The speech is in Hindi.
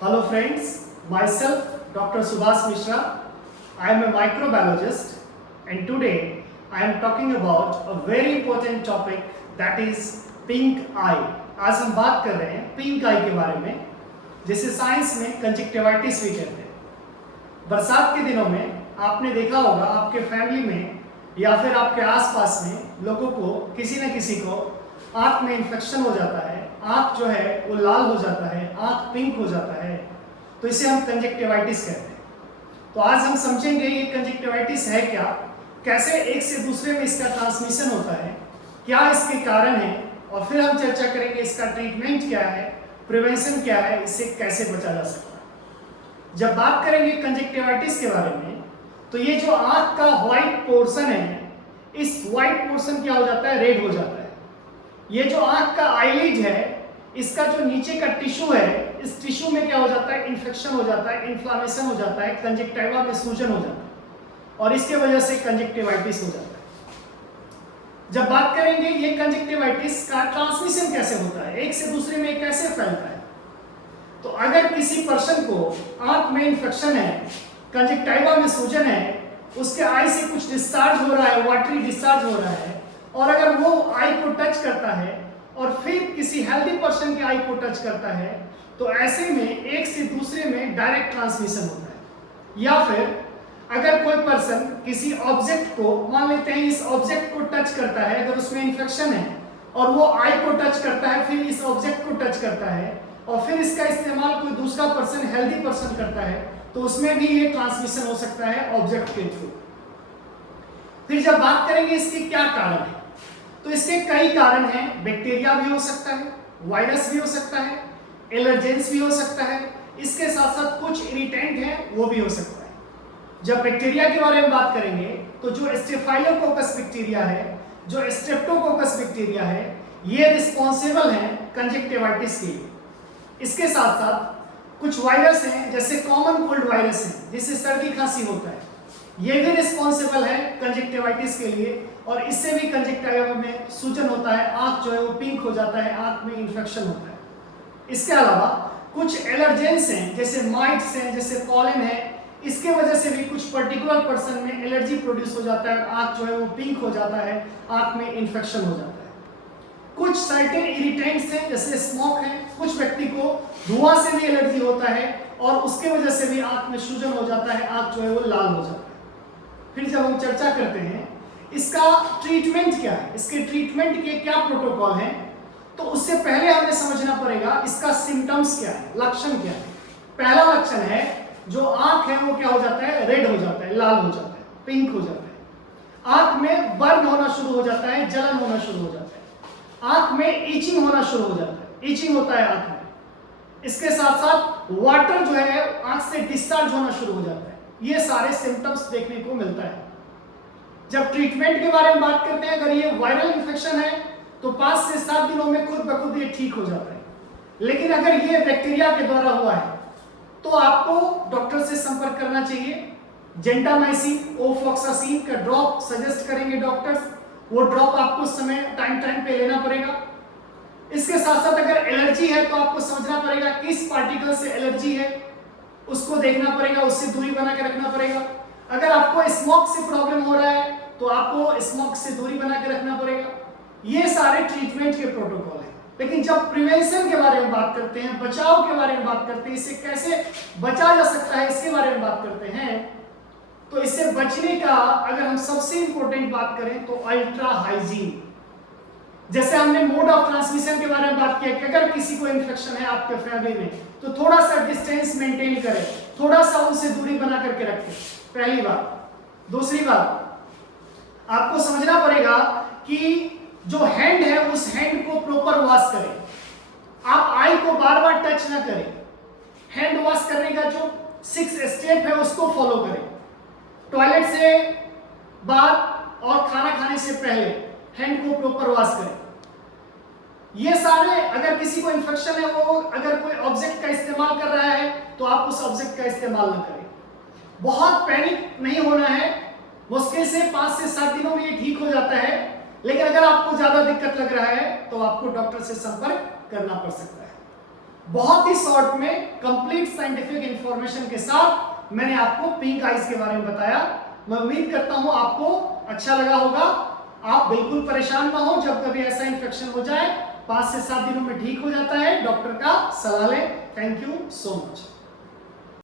Hello friends, myself Dr. Subhas Mishra. I am a microbiologist and today I am talking about a very important topic that is pink eye. आज हम बात कर रहे हैं पिंक आई के बारे में, जिसे साइंस में कंजक्टिवाइटिस भी कहते हैं। बरसात के दिनों में आपने देखा होगा आपके फैमिली में या फिर आपके आसपास में लोगों को किसी न किसी को आँख में इन्फेक्शन हो जाता है, आँख जो है वो लाल हो जाता है, आँख पिंक हो जाता है, तो इसे हम कंजक्टिवाइटिस कहते हैं। तो आज हम समझेंगे ये कंजक्टिवाइटिस है क्या, कैसे एक से दूसरे में इसका ट्रांसमिशन होता है, क्या इसके कारण है, और फिर हम चर्चा करेंगे इसका ट्रीटमेंट क्या है, प्रिवेंशन क्या है, इससे कैसे बचा जा सकता है। जब बात करेंगे कंजक्टिवाइटिस के बारे में, तो ये जो आँख का व्हाइट पोर्शन है, इस व्हाइट पोर्शन क्या हो जाता है, रेड हो जाता है। ये जो आँख का आईलिड है, इसका जो नीचे का टिश्यू है, इस टिश्यू में क्या हो जाता है, इन्फेक्शन हो जाता है, इन्फ्लामेशन हो जाता है, कंजक्टिवा में सूजन हो जाता है और इसके वजह से कंजक्टिवाइटिस हो जाता है। जब बात करेंगे ये कंजक्टिवाइटिस का ट्रांसमिशन कैसे होता है, एक से दूसरे में कैसे फैलता है, तो अगर किसी पर्सन को आँख में इन्फेक्शन है, कंजक्टिवा में सूजन है, उसके आई से कुछ डिस्चार्ज हो रहा है, वाटरी डिस्चार्ज हो रहा है, और अगर वो आई को टच करता है और फिर किसी हेल्दी पर्सन के आई को टच करता है, तो ऐसे में एक से दूसरे में डायरेक्ट ट्रांसमिशन होता है। या फिर अगर कोई पर्सन किसी ऑब्जेक्ट को, मान लेते हैं इस ऑब्जेक्ट को टच करता है, अगर उसमें इन्फेक्शन है और वो आई को टच करता है, फिर इस ऑब्जेक्ट को टच करता है और फिर इसका इस्तेमाल कोई दूसरा पर्सन, हेल्दी पर्सन करता है, तो उसमें भी ये ट्रांसमिशन हो सकता है ऑब्जेक्ट के थ्रू। फिर जब बात करेंगे इसके क्या कारण है, तो इसके कई कारण हैं। बैक्टीरिया भी हो सकता है, वायरस भी हो सकता है, एलर्जेंस भी हो सकता है, इसके साथ साथ कुछ इरिटेंट हैं वो भी हो सकता है। जब बैक्टीरिया के बारे में बात करेंगे, तो जो स्टेफाइलोकोकस बैक्टीरिया है, जो स्ट्रेप्टोकोकस बैक्टीरिया है, ये रिस्पॉन्सिबल हैं कंजक्टिवाइटिस के लिए। इसके साथ साथ कुछ वायरस हैं, जैसे कॉमन कोल्ड वायरस है जिससे सर्दी खांसी होता है, ये भी रिस्पॉन्सिबल है कंजक्टिवाइटिस के लिए, और इससे भी कंजक्टिवा में सूजन होता है, आंख जो है वो पिंक हो जाता है, आंख में इन्फेक्शन होता है। इसके अलावा कुछ एलर्जेंस हैं, जैसे माइट्स हैं, जैसे पॉलन है, इसके वजह से भी कुछ पर्टिकुलर पर्सन में एलर्जी प्रोड्यूस हो जाता है, आंख जो है वो पिंक हो जाता है, आंख में इन्फेक्शन हो जाता है। कुछ सर्टेन इरिटेंट्स हैं, जैसे स्मोक है, कुछ व्यक्ति को धुआं से भी एलर्जी होता है और उसके वजह से भी आंख में सूजन हो जाता है, आंख जो है वो लाल हो जाता है। फिर जब हम चर्चा करते हैं इसका ट्रीटमेंट क्या है, इसके ट्रीटमेंट के क्या प्रोटोकॉल हैं, तो उससे पहले हमें समझना पड़ेगा इसका सिम्टम्स क्या है, लक्षण क्या है। पहला लक्षण है, जो आंख है वो क्या हो जाता है, रेड हो जाता है, लाल हो जाता है, पिंक हो जाता है, आंख में बर्न होना शुरू हो जाता है, जलन होना शुरू हो जाता है, आंख में ईचिंग होना शुरू हो जाता है, ईचिंग होता है आंख में। इसके साथ साथ वाटर जो है आंख से डिस्चार्ज होना शुरू हो जाता है। ये सारे सिम्टम्स देखने को मिलता है। जब ट्रीटमेंट के बारे में बात करते हैं, अगर ये वायरल इन्फेक्शन है तो 5 से 7 दिनों में खुद ब खुद ये ठीक हो जाता है। लेकिन अगर ये बैक्टीरिया के द्वारा हुआ है तो आपको डॉक्टर से संपर्क करना चाहिए। जेंटामाइसिन, ओफ्लॉक्सासिन का ड्रॉप सजेस्ट करेंगे डॉक्टर्स, वो ड्रॉप आपको समय टाइम पे लेना पड़ेगा। इसके साथ साथ अगर एलर्जी है तो आपको समझना पड़ेगा किस पार्टिकल से एलर्जी है, उसको देखना पड़ेगा, उससे दूरी बना के रखना पड़ेगा। अगर आपको स्मोक से प्रॉब्लम हो रहा है तो आपको स्मोक से दूरी बना के रखना पड़ेगा। ये सारे ट्रीटमेंट के प्रोटोकॉल हैं। लेकिन जब प्रिवेंशन के बारे में बात करते हैं, बचाव के बारे में बात करते हैं, इससे कैसे बचा जा सकता है इसके बारे में बात करते हैं, तो इससे बचने का अगर हम सबसे इंपॉर्टेंट बात करें तो अल्ट्रा हाइजीन। जैसे हमने मोड ऑफ ट्रांसमिशन के बारे में बात किया कि अगर किसी को इन्फेक्शन है आपके फैमिली में तो थोड़ा सा डिस्टेंस मेंटेन करें, थोड़ा सा उनसे दूरी बना करके रखें, पहली बात। दूसरी बात, आपको समझना पड़ेगा कि जो हैंड है उस हैंड को प्रॉपर वॉश करें। आप आई को बार बार टच ना करें। हैंड वॉश करने का जो 6 स्टेप है उसको फॉलो करें। टॉयलेट से बाद और खाना खाने से पहले हैंड को प्रॉपर वॉश करें। ये सारे, अगर किसी को इन्फेक्शन है, वो अगर कोई ऑब्जेक्ट का इस्तेमाल कर रहा है तो आप उस ऑब्जेक्ट का इस्तेमाल ना करें। बहुत पैनिक नहीं होना है, मुश्किल से 5 से 7 दिनों में ये ठीक हो जाता है। लेकिन अगर आपको ज्यादा दिक्कत लग रहा है तो आपको डॉक्टर से संपर्क करना पड़ सकता है। बहुत ही शॉर्ट में कंप्लीट साइंटिफिक इंफॉर्मेशन के साथ मैंने आपको पिंक आइज के बारे में बताया। मैं उम्मीद करता हूं आपको अच्छा लगा होगा। आप बिल्कुल परेशान ना हो, जब कभी ऐसा इन्फेक्शन हो जाए 5 से 7 दिनों में ठीक हो जाता है, डॉक्टर का सलाह लें। Thank you so much.